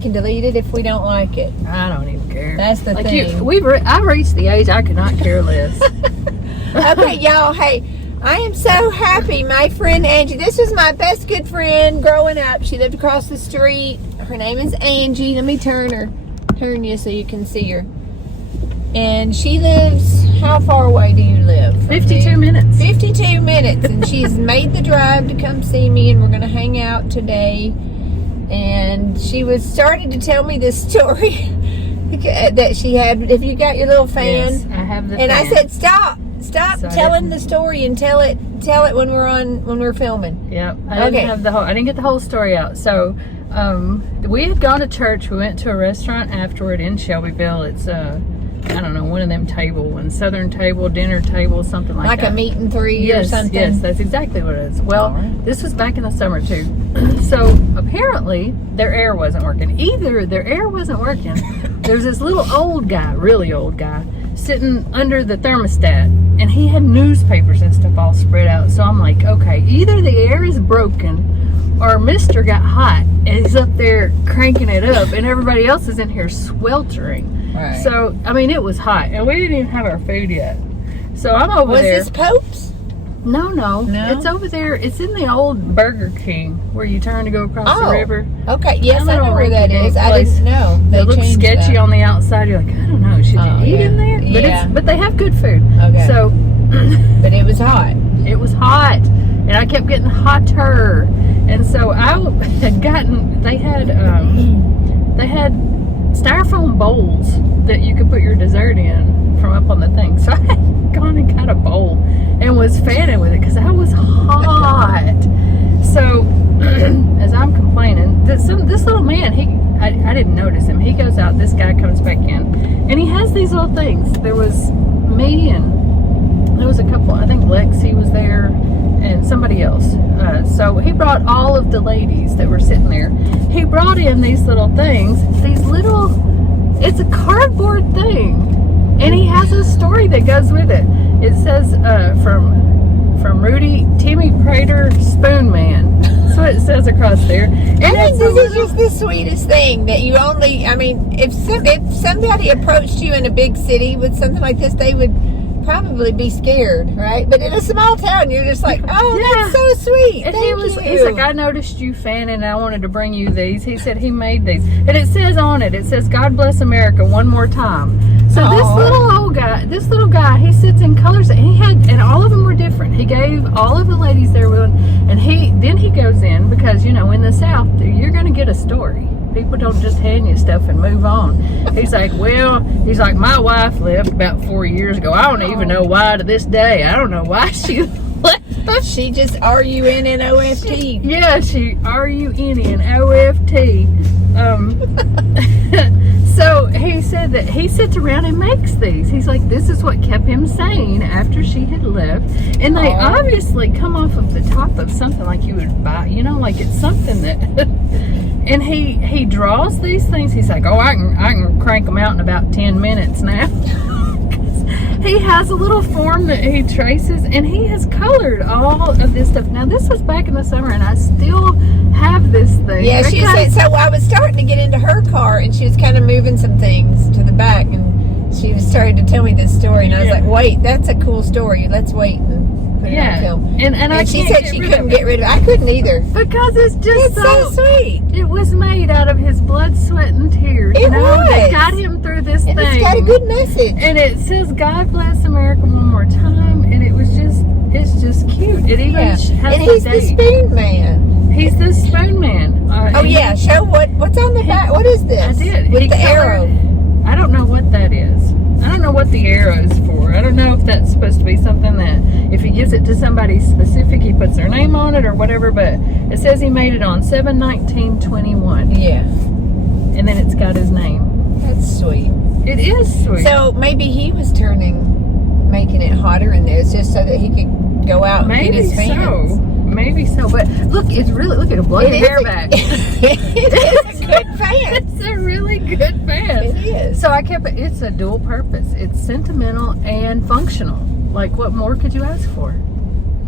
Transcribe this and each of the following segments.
can delete it if we don't like it. I don't even care. That's the thing. I've reached the age I could not care less. Okay, y'all. Hey, I am so happy. My friend Angie. This was my best good friend growing up. She lived across the street. Her name is Angie. Let me turn you so you can see her. And she lives. How far away do you live? 52 minutes. 52 minutes, and she's made the drive to come see me, and we're going to hang out today. And she was starting to tell me this story that she had. Have you got your little fan? Yes, I have the and fan. I said, stop telling the story and tell it when we're filming. Yep. I didn't get the whole story out. So we had gone to church. We went to a restaurant afterward in Shelbyville. It's I don't know, one of them one Southern table, dinner table, something like that. Like a meet and three or something? Yes, that's exactly what it is. Well, This was back in the summer too. So apparently their air wasn't working. Either their air wasn't working. There's this little old guy, really old guy, sitting under the thermostat, and he had newspapers and stuff all spread out. So I'm like, okay, either the air is broken or Mr. got hot and he's up there cranking it up and everybody else is in here sweltering. Right. So, I mean, it was hot, and we didn't even have our food yet. So I'm over there. Was this Pope's? No. It's over there. It's in the old Burger King where you turn to go across the river. Okay. Yes, I know where that is. I didn't know. It looks sketchy on the outside. You're like, I don't know. Should you eat in there? But they have good food. Okay. So, but it was hot. It was hot, and I kept getting hotter. And so I had gotten. They had styrofoam bowls that you could put your dessert in from up on the thing. So I had gone and got a bowl and was fanning with it because I was hot. So as I'm complaining, this little man, I didn't notice him. He goes out, this guy comes back in, and he has these little things. There was me and there was a couple, I think Lexi was there and somebody else. So he brought all of the ladies that were sitting there. He brought in these little things, it's a cardboard thing, and he has a story that goes with it. It says from Rudy, Timmy Prater, Spoon Man. That's what it says across there. And I think this is just the sweetest thing that you only, I mean, if somebody approached you in a big city with something like this, they would probably be scared, right? But in a small town, you're just like, oh, that's so sweet. And he's like, I noticed you fanning, and I wanted to bring you these. He said he made these, and it says on it, God bless America one more time. So this little guy, he sits in colors, and all of them were different. He gave all of the ladies there one, and then he goes in, because in the South, you're going to get a story. People don't just hand you stuff and move on. He's like, my wife left about 4 years ago. I don't even know why to this day. I don't know why she left. She just R-U-N-N-O-F-T. Yeah, she R-U-N-N-O-F-T. So he said that he sits around and makes these. He's like, this is what kept him sane after she had left. And they obviously come off of the top of something like you would buy, like it's something that... And he draws these things. He's like, I can crank them out in about 10 minutes now. He has a little form that he traces, and he has colored all of this stuff. Now, this was back in the summer, and I still have this thing. Yeah, she said, so I was starting to get into her car, and she was kind of moving some things to the back, and she was starting to tell me this story, and I was like, wait, that's a cool story. Let's wait and put it on film. And she said she couldn't get rid of it. I couldn't either. Because it's so sweet. It was made out of his blood, sweat, and tears. It was. That got him through this thing. It's got a good message. And it says, God bless America one more time. And it's just cute. It even has and he's the Spoon Man. He's the Spoon Man. Show what's on the back. What is this? I did. With the arrow. I don't know what that is. I don't know what the arrow is for. I don't know if that's supposed to be something that if he gives it to somebody specific, he puts their name on it or whatever, but it says he made it on 7/19/21. Yeah. And then it's got his name. That's sweet. It is sweet. So maybe he was making it hotter in there. It's just so that he could go out and get his fans. Maybe so. But look, look at a blow your hair back. It is a good fan. It's a really good fan. It is. So I kept it. It's a dual purpose. It's sentimental and functional. Like, what more could you ask for?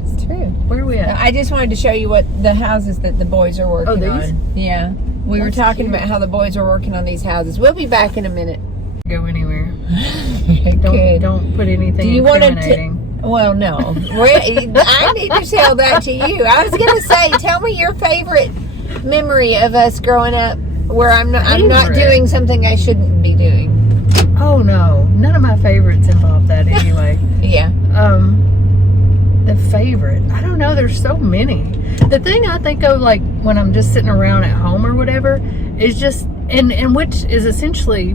It's true. Where are we at? I just wanted to show you what the houses that the boys are working on. these? Yeah. We were That's talking cute. about how the boys are working on these houses. We'll be back in a minute. Go anywhere. Good. Don't put anything Do you want incriminating. Well, no. I need to tell that to you. I was going to say, tell me your favorite memory of us growing up where I'm not Favorite? doing something I shouldn't be doing. Oh no, none of my favorites involve that anyway. Yeah. The favorite, I don't know, there's so many. The thing I think of, like when I'm just sitting around at home or whatever, is just and which is essentially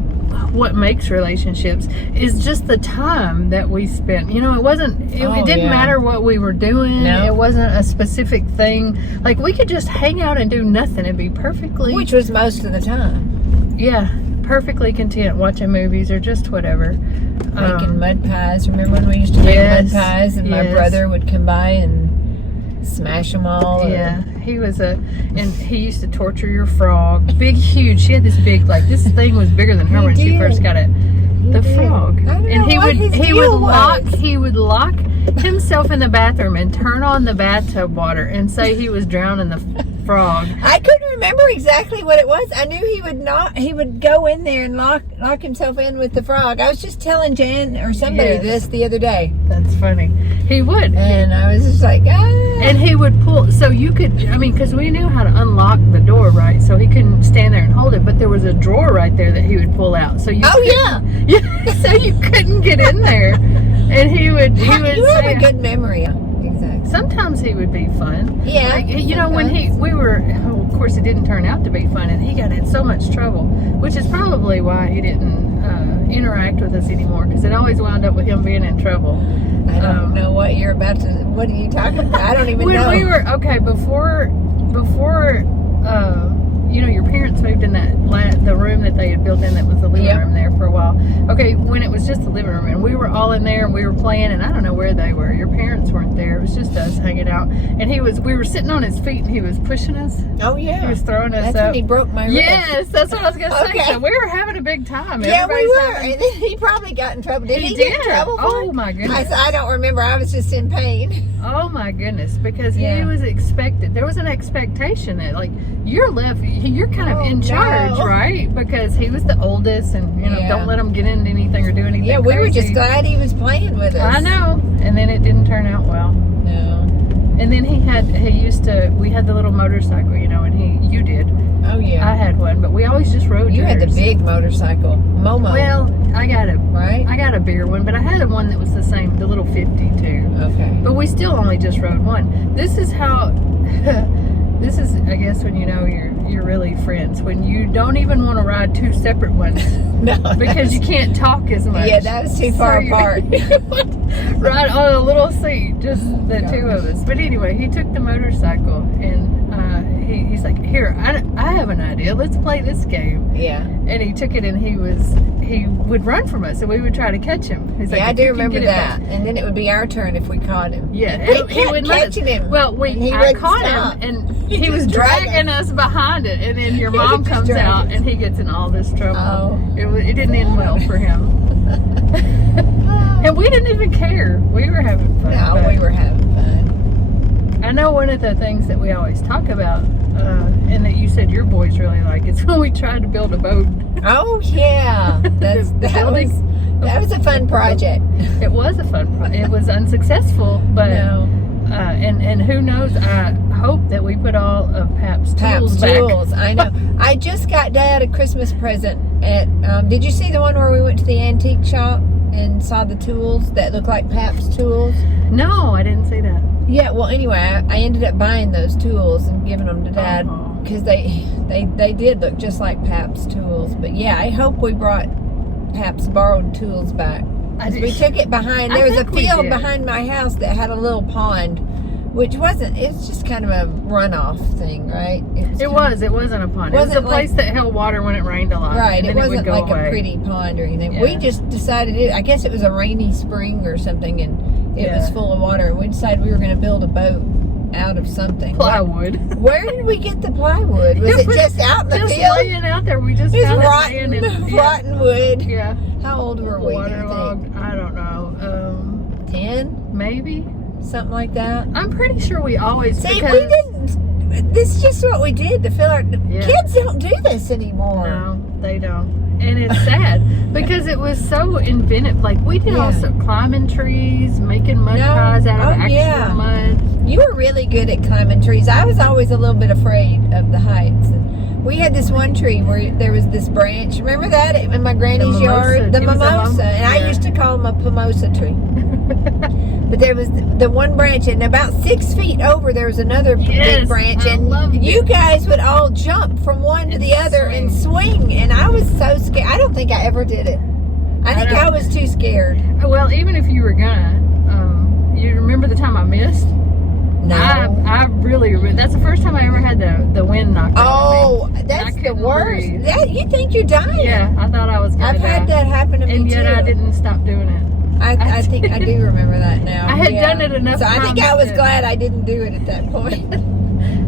what makes relationships, is just the time that we spent. You know, it didn't matter what we were doing. No. It wasn't a specific thing. Like we could just hang out and do nothing and be perfectly, Which was most of the time. yeah, perfectly content watching movies or just whatever. Making mud pies. Remember when we used to make Yes, mud pies and my yes. brother would come by and smash them all? or- Yeah, he was and he used to torture your frog. Big, huge. She had this big, like, this thing was bigger than her He when she did. first got it. The did. frog. I don't And know what his he deal would was. lock himself in the bathroom and turn on the bathtub water and say he was drowning the frog. I couldn't remember exactly what it was. I knew he would go in there and lock himself in with the frog. I was just telling Jan or somebody Yes. this the other day. That's funny. He would. And I was just like, And he would pull, so you could, I mean, because we knew how to unlock the door, right? So he couldn't stand there and hold it, but there was a drawer right there that he would pull out. So you oh yeah. so you couldn't get in there. And he would You have say, a good memory. Exactly. sometimes he would be fun. Yeah. Like, you know, when of course it didn't turn out to be fun, and he got in so much trouble, which is probably why he didn't interact with us anymore, because it always wound up with him being in trouble. I don't know what you're about to. What are you talking about? I don't even When know. we were before you know, your parents moved in the room that they had built in that was the living Yep. room there for a while. Okay, when it was just the living room and we were all in there and we were playing, and I don't know where they were. Your parents weren't there. It was just us hanging out. And we were sitting on his feet and he was pushing us. Oh He yeah. was throwing us That's up. when he broke my wrist. Yes, that's what I was going to say. Okay. So we were having a big time. Yeah, we Everybody's were. having- And then he probably got in trouble. Did he get in did. trouble for Oh it? my goodness. I don't remember. I was just in pain. Oh my goodness, because Yeah. he was expected. There was an expectation that, like, you're kind of Oh, in charge, no. right? Because he was the oldest, and you know, Yeah. don't let him get into anything or do anything. Yeah, we were just crazy. glad he was playing with us. I know, and then it didn't turn out well. No. And then we had the little motorcycle, you know, and you did. Oh yeah. I had one, but we always just rode. You had the yours. big motorcycle, Momo. Well, I got right? a bigger one, but I had one that was the same, the little 52. Okay. But we still only just rode one. This is how. This is, I guess, when you know you're really friends. When you don't even want to ride two separate ones No. because you can't talk as much. Yeah, that was too far apart. Right on a little seat, just the Gosh. two of us. But anyway, he took the motorcycle and he's like, "Here, I have an idea. Let's play this game." Yeah. And he took it, and he would run from us, and we would try to catch him. He's like, Yeah, I "If do you can remember get it that. back." And then it would be our turn if we caught him. Yeah, We kept wouldn't let us. catching him. Well, and he I wouldn't caught stop. him, and He he was just dragged dragging us behind it, and then your He was mom just comes dragging out, us. and he gets in all this trouble. Oh. It didn't end well for him. And we didn't even care. We were having fun. No, but we were having fun. I know one of the things that we always talk about, and that you said your boys really like, is when we tried to build a boat. Oh yeah, that was a fun project. It was a fun project. It was unsuccessful, but No. and who knows? I hope that we put all of Pap's tools back. Tools. I know. I just got Dad a Christmas present at. Did you see the one where we went to the antique shop and saw the tools that look like Pap's tools? No, I didn't see that. Yeah. Well, anyway, I ended up buying those tools and giving them to Dad Oh. because they did look just like Pap's tools. But yeah, I hope we brought Pap's borrowed tools back. 'Cause we took it behind. There was a think we field did. behind my house that had a little pond, which wasn't. It's just kind of a runoff thing, right? It wasn't a pond. It was a Wasn't place that held water when it rained a lot. Right, and it then wasn't would go like away. a pretty pond or anything. Yeah. We just decided I guess it was a rainy spring or something, and it was Yeah. full of water. And we decided we were going to build a boat out of something. plywood. Where did we get the plywood? Was it just out in the Just field? laying out there. We just It was found it rotten, laying in- rotten wood. Yeah. How old were we? do you Waterlogged. think? I don't know. 10, Maybe. something like that. I'm pretty sure we always See, because we didn't. this is just what we did to fill our. Kids don't do this anymore. No, they don't. And it's sad because it was so inventive. Like we did also climbing trees, making mud pies out of actual mud. You were really good at climbing trees. I was always a little bit afraid of the heights. And we had this one tree where there was this branch. Remember that in my granny's yard? The mimosa. And I used to call them a pomosa tree. But there was the one branch, and about 6 feet over there was another big branch, and you guys would all jump from one to the other and swing, and I was so scared. I don't think I ever did it. I think I was too scared. Well, even if you were gonna, you remember the time I missed? No. I really, that's the first time I ever had the wind knocked out of me. That's the worst. You think you're dying. Yeah, I thought I was gonna die. I've had that happen to me too. And yet I didn't stop doing it. I think I do remember that now. I had done it enough times. So I think I was glad I didn't do it at that point.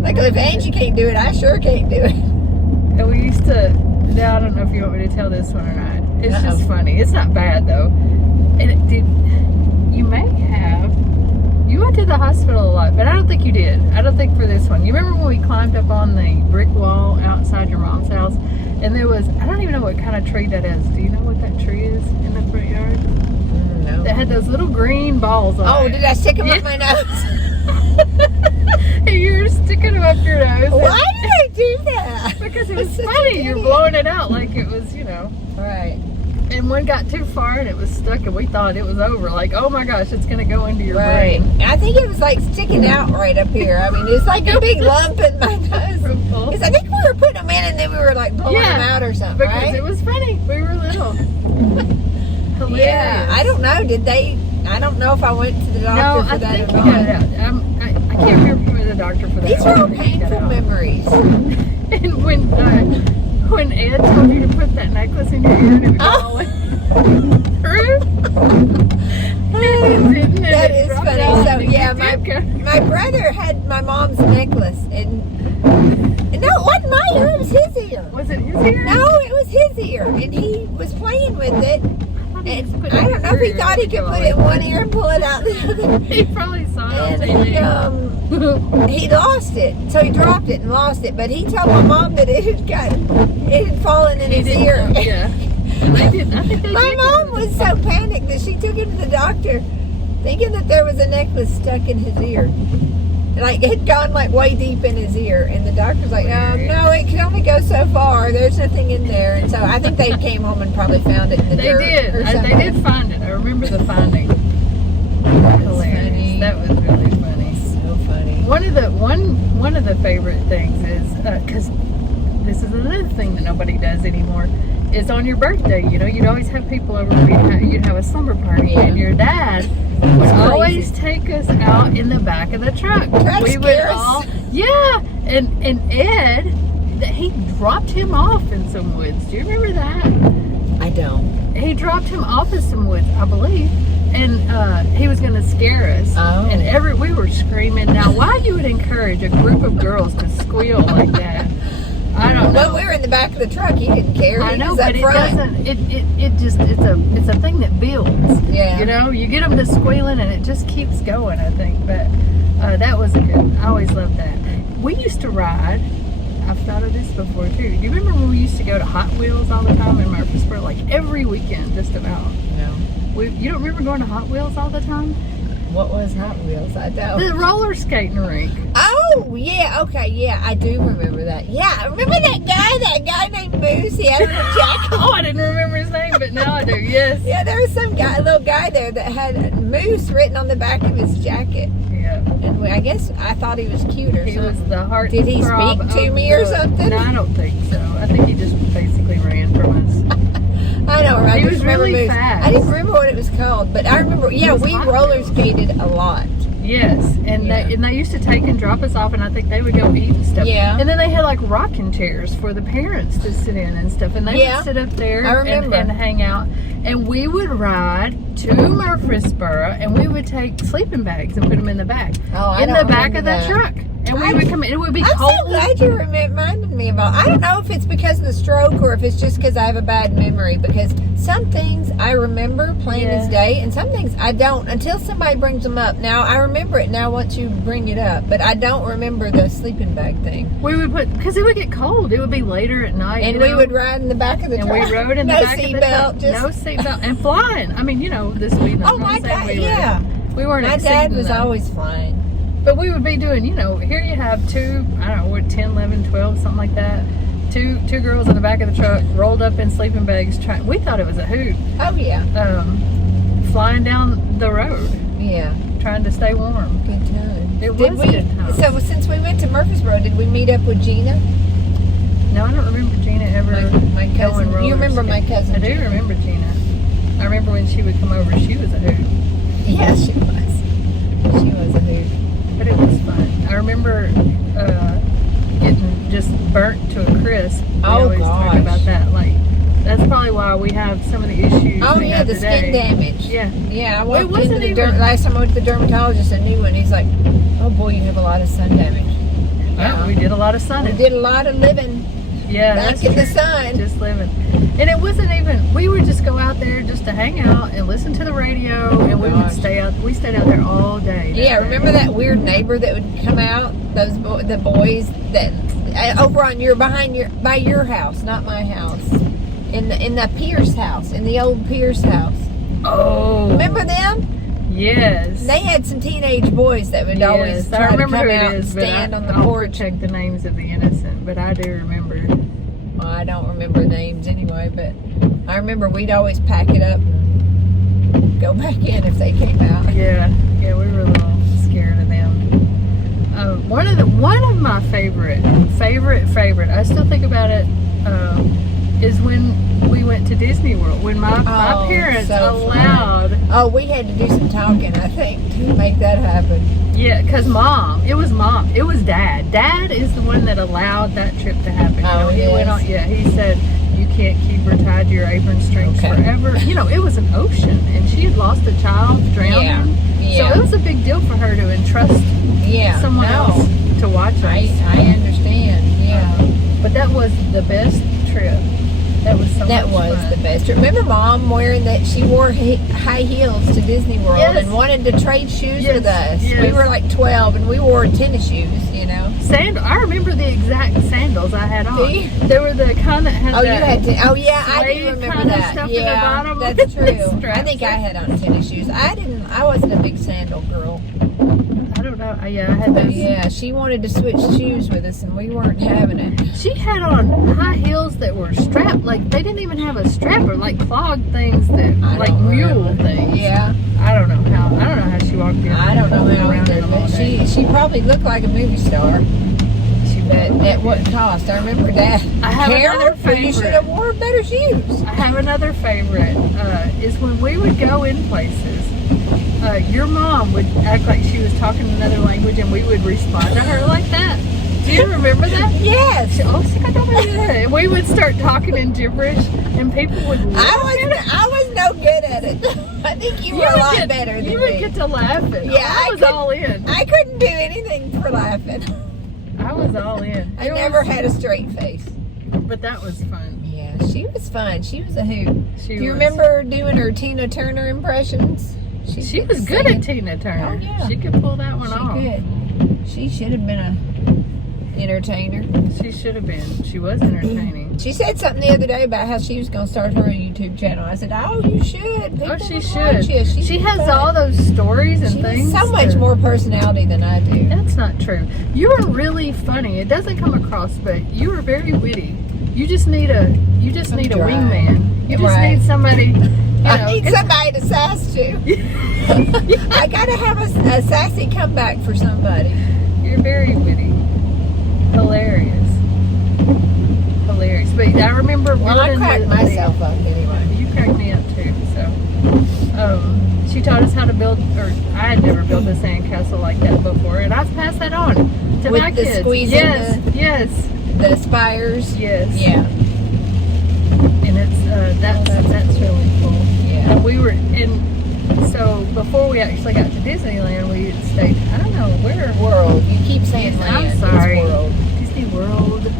Like, if Angie can't do it, I sure can't do it. And we used to, now I don't know if you want me to tell this one or not. It's just funny. It's not bad though. And you went to the hospital a lot, but I don't think you did. I don't think for this one. You remember when we climbed up on the brick wall outside your mom's house? And there was, I don't even know what kind of tree that is. Do you know what that tree is in the front yard? No. That had those little green balls on it. Oh, did I stick them up my nose? And you were sticking them up your nose. Why did I do that? Because it was funny. You're blowing it out like it was, Right. And one got too far and it was stuck, and we thought it was over. Like, oh my gosh, it's going to go into your brain. I think it was like sticking out right up here. I mean, it's like a big lump in my nose. Because I think we were putting them in and then we were like pulling them out or something, because it was funny. We were little. Hilarious. Yeah, I don't know. I don't know if I went to the doctor for that or not. I think you got it out. I can't remember the doctor for that. These are all painful memories. And when Ed told you to put that necklace in your ear and it was all through. That is funny. So yeah, my brother had my mom's necklace, and no, it wasn't my ear, it was his ear. Was it his ear? No, it was his ear, and he was playing with it. And I don't know if he thought he could put it in one ear and pull it out the other. He probably saw it on TV. He lost it, so he dropped it and lost it. But he told my mom that it had fallen in his ear. Yeah. My mom was so panicked that she took him to the doctor, thinking that there was a necklace stuck in his ear. Like, it had gone like way deep in his ear, and the doctor's like, no, it can only go so far. There's nothing in there. And so I think they came home and probably found it in the dirt. They did find it. I remember the finding. Hilarious. Funny. That was really funny. So funny. One of the favorite things is because this is another thing that nobody does anymore. Is on your birthday, you'd always have people over. You'd have a slumber party, and your dad would always take us out in the back of the truck. We would all, and Ed, he dropped him off in some woods. Do you remember that? I don't. He dropped him off in some woods, I believe, and he was going to scare us. Oh. And we were screaming. Now, why you would encourage a group of girls to squeal like that? I don't know. When we were in the back of the truck, he didn't care. I know, but it doesn't. It's a thing that builds. Yeah. You get them to squealing, and it just keeps going. I think, but that was a good. I always loved that. We used to ride. I've thought of this before too. Do you remember when we used to go to Hot Wheels all the time in Murfreesboro, like every weekend, just about? No. You don't remember going to Hot Wheels all the time? What was Hot Wheels? I don't. The roller skating rink. Oh, yeah. Okay, yeah. I do remember that. Yeah, remember that guy named Moose? He had a little jacket. Oh, I didn't remember his name, but now I do, yes. Yeah, there was some little guy there that had Moose written on the back of his jacket. Yeah. And I guess I thought he was cute or something. He was the heart. Did he speak to me or something? No, I don't think so. I think he just basically ran from us. I know, right? He was really fast. I didn't remember what it was called, but I remember, we roller skated a lot. Yes, and they used to take and drop us off, and I think they would go eat and stuff. Yeah. And then they had like rocking chairs for the parents to sit in and stuff, and they would sit up there and hang out. And we would ride to Murfreesboro, and we would take sleeping bags and put them in the back. Oh, in the back of the truck. And we would come in. It would be cold. I'm so glad you reminded me me of all. I don't know if it's because of the stroke or if it's just because I have a bad memory. Because some things I remember plain as day, and some things I don't until somebody brings them up. Now I remember it now once you bring it up, but I don't remember the sleeping bag thing. We would put because it would get cold. It would be later at night, and we would ride in the back of the truck. And we rode in the back of the truck. No seatbelt and flying. I mean, the speed. Oh my God! We weren't. My dad was always flying. But we would be doing, here you have two, I don't know, 10, 11, 12, something like that. Two girls in the back of the truck, rolled up in sleeping bags. We thought it was a hoot. Oh, yeah. Flying down the road. Yeah. Trying to stay warm. Good time. It was good time. So since we went to Murfreesboro, did we meet up with Gina? No, I don't remember Gina ever my cousin. You remember my cousin? I do remember Gina. I remember when she would come over, she was a hoot. Yeah, she was. She was a hoot. But it was fun. I remember getting just burnt to a crisp. We always talk about that. Like, that's probably why we have some of the issues. Oh, yeah, the skin damage. Yeah. Yeah, I walked into the last time I went to the dermatologist, a new one. He's like, oh, boy, you have a lot of sun damage. Yeah, we did a lot of sunning. We did a lot of living. Yeah, back in the sun. Just living. And it wasn't even, we would just go out there just to hang out and listen to the radio, and we would stay out. We stayed out there all day. Yeah, remember that weird neighbor that would come out? The boys that over on by your house, not my house, in the Pierce house, in the old Pierce house. Oh, remember them? Yes. They had some teenage boys that would always try to come out and stand on the porch. I don't protect the names of the innocent, but I do remember. Well, I don't remember names anyway, but I remember we'd always pack it up and go back in if they came out. Yeah, we were a little scared of them. One of my favorite, I still think about it, is when we went to Disney World, when my parents allowed. Oh, we had to do some talking, I think, to make that happen. Yeah, because it was Dad. Dad is the one that allowed that trip to happen. He went on. Yeah, he said you can't keep her tied to your apron strings forever. It was an ocean, and she had lost a child drowning. Yeah. So it was a big deal for her to entrust someone else to watch us. I understand. Yeah, but that was the best trip. That was so much fun. The best. Remember Mom wearing that? She wore high heels to Disney World and wanted to trade shoes with us. Yes. We were like 12 and we wore tennis shoes, I remember the exact sandals I had on. They were the kind that had I do remember that. Stuff in the bottom. That's true. I think I had on tennis shoes. I wasn't a big sandal girl. I don't know. I had those. Yeah, she wanted to switch shoes with us and we weren't having it. She had on high heels that were strapped, like they didn't even have a strapper, like clog things like mule things. Yeah. I don't know how she walked around. I don't know how either, but she probably looked like a movie star. But at what cost? I remember that. I have another favorite. You should have worn better shoes. I have another favorite. Is when we would go in places. Your mom would act like she was talking another language, and we would respond to her like that. Do you remember that? Yes. And we would start talking in gibberish, and people would laugh. I was no good at it. I think you were a lot better than me. You would get to laughing. Yeah, I was all in. I couldn't do anything for laughing. I was all in. I never had a straight face. But that was fun. Yeah, she was fun. She was a hoot. Do you remember doing her Tina Turner impressions? She was good at Tina Turner. Oh, yeah. She could pull that one off. She could. She should have been a entertainer. She should have been. She was entertaining. She said something the other day about how she was going to start her own YouTube channel. I said, oh, you should. She should. She has all those stories and things. So much more personality than I do. That's not true. You are really funny. It doesn't come across, but you are very witty. You just need a wingman. You just need somebody. I need somebody to sass to. I gotta have a sassy comeback for somebody. You're very witty. Hilarious. But I remember I cracked myself up anyway. You cracked me up too. So she taught us how to build, or I had never built a sandcastle like that before, and I've passed that on to my kids. With the squeezing the spires. Yes. Yeah. And it's that's really cool. Yeah. And so before we actually got to Disneyland, we stayed. I don't know where. World. You keep saying land. I'm sorry. It's World. Disney World.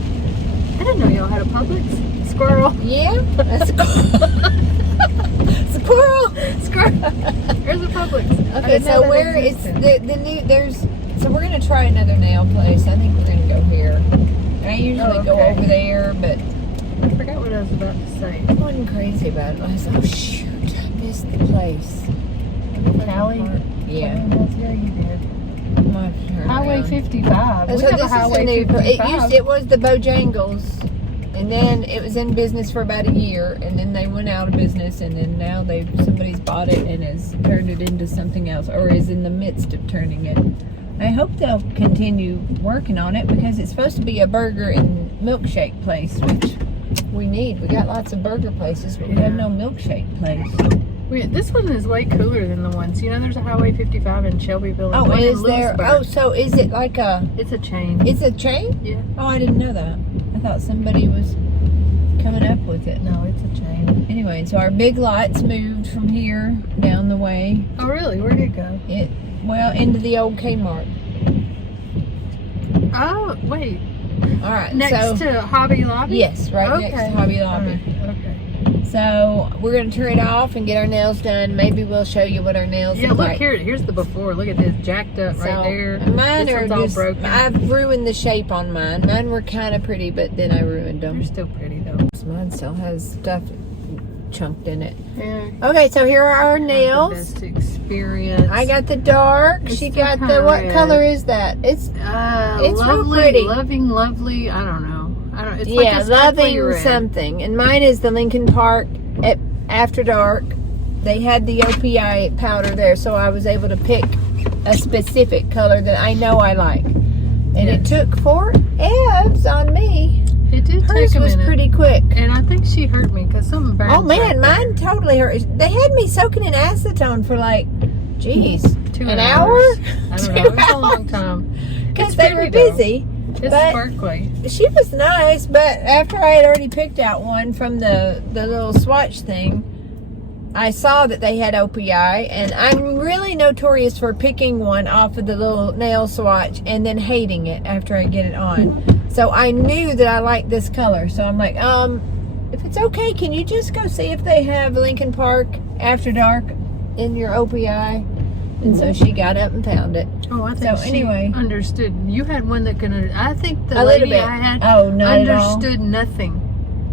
Yeah, that's squirrel. Here's the Publix. Okay, so where it's the new so we're gonna try another nail place. I think we're gonna go here. I usually go over there, but I forgot what I was about to say. I wasn't crazy about it. I was oh shoot, I missed the place. Callie? Yeah. Yeah, you did. Highway 55. And We so have a this is a Highway new. 55. It was the Bojangles, and then it was in business for about a year, and then they went out of business, and then now somebody's bought it and has turned it into something else, or is in the midst of turning it. I hope they'll continue working on it because it's supposed to be a burger and milkshake place, which we need. We got lots of burger places, but we have no milkshake place. This one is way cooler than the ones. You know, there's a Highway 55 in Shelbyville. And one is in there? Lewisburg. Oh, so is it like a? It's a chain. It's a chain? Yeah. Oh, I didn't know that. I thought somebody was coming up with it. No, it's a chain. Anyway, so our big lots moved from here down the way. Oh, really? Where'd it go? Into the old Kmart. Oh, wait. All right. Next to Hobby Lobby? Yes, right next to Hobby Lobby. Right. Okay. So we're gonna turn it off and get our nails done. Maybe we'll show you what our nails look look like. Here's the before. Look at this, jacked up right there. Mine this are one's just all broken. I've ruined the shape on mine. Mine were kind of pretty, but then I ruined them. They're still pretty though. Mine still has stuff chunked in it. Yeah. Okay, so here are our nails. Best experience. I got the dark. She got the what red. color is that? It's lovely, real pretty. lovely. I don't know. It's yeah, like a sparkly loving red. something. And mine is the Lincoln Park at After Dark. They had the OPI powder there, so I was able to pick a specific color that I know I like. And it took 4 F's on me. It did Hers take a was minute. pretty quick. And I think she hurt me because something bounced. Oh man, back mine totally hurt. They had me soaking in acetone for like, geez, 2 an hours. hour? I don't know. It was a long time. Because they were busy. It's but sparkly. she was nice, but after I had already picked out one from the little swatch thing, I saw that they had OPI, and I'm really notorious for picking one off of the little nail swatch and then hating it after I get it on. So I knew that I liked this color, so I'm like, if it's okay, can you just go see if they have Lincoln Park After Dark in your OPI? And so she got up and found it. Oh, I think she understood. You had one that could. I think the lady I had understood nothing.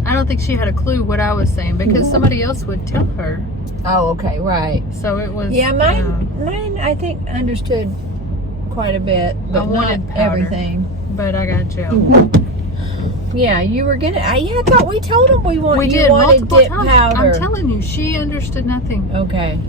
I don't think she had a clue what I was saying because somebody else would tell her. Oh, okay, right. So it was. Yeah, mine I think understood quite a bit, but not everything. But I got gel. Yeah, you were gonna. I thought we told them we wanted. We did multiple dip times. powder. I'm telling you, she understood nothing. Okay.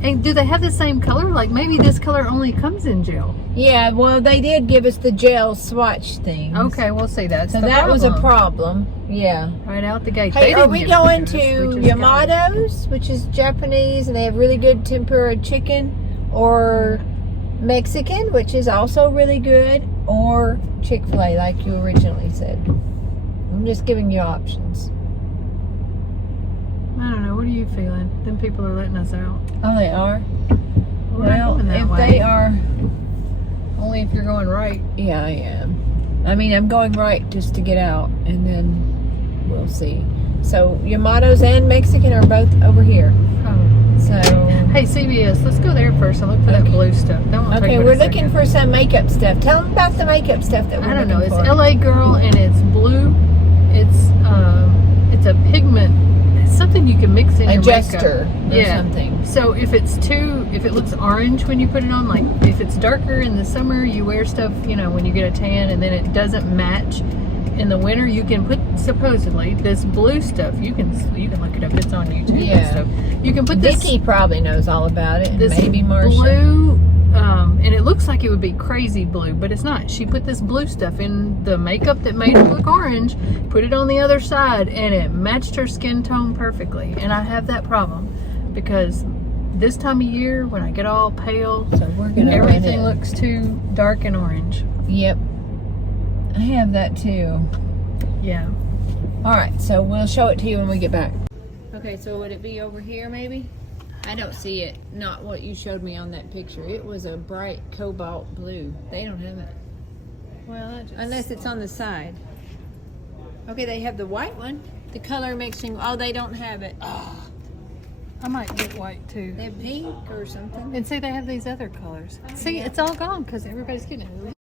And do they have the same color? Like maybe this color only comes in gel. Yeah, well, they did give us the gel swatch thing. Okay, we'll see that. So that was a problem. Yeah. Right out the gate. Hey, are we going to Yamato's, which is Japanese, and they have really good tempura chicken, or Mexican, which is also really good, or Chick-fil-A, like you originally said? I'm just giving you options. I don't know. What are you feeling? Them people are letting us out. Oh, they are? Well, if they are... Only if you're going right. Yeah, I am. I mean, I'm going right just to get out, and then we'll see. So, Yamato's and Mexican are both over here. Oh. So... Hey, CVS, let's go there first and look for that blue stuff. Okay, we're looking for some makeup stuff. Tell them about the makeup stuff that we're looking for. I don't know. It's LA Girl, and it's blue. It's a pigment. Something you can mix in your makeup. Or something. So if it looks orange when you put it on, like if it's darker in the summer, you wear stuff, when you get a tan, and then it doesn't match in the winter, you can put supposedly this blue stuff. You can look it up. It's on YouTube. Yeah. And stuff. You can put this. Vicky probably knows all about it. This maybe Marsha. Blue. And it looks like it would be crazy blue, but it's not. She put this blue stuff in the makeup that made it look orange, put it on the other side, and it matched her skin tone perfectly. And I have that problem because this time of year, when I get all pale, everything looks too dark and orange. Yep. I have that too. Yeah. All right, so we'll show it to you when we get back. Okay, so would it be over here maybe? I don't see it. Not what you showed me on that picture. It was a bright cobalt blue. They don't have it. Well, unless it's on the side. Okay, they have the white one. The color mixing. Oh, they don't have it. I might get white too. They have pink or something. And see, they have these other colors. See, it's all gone because everybody's getting it.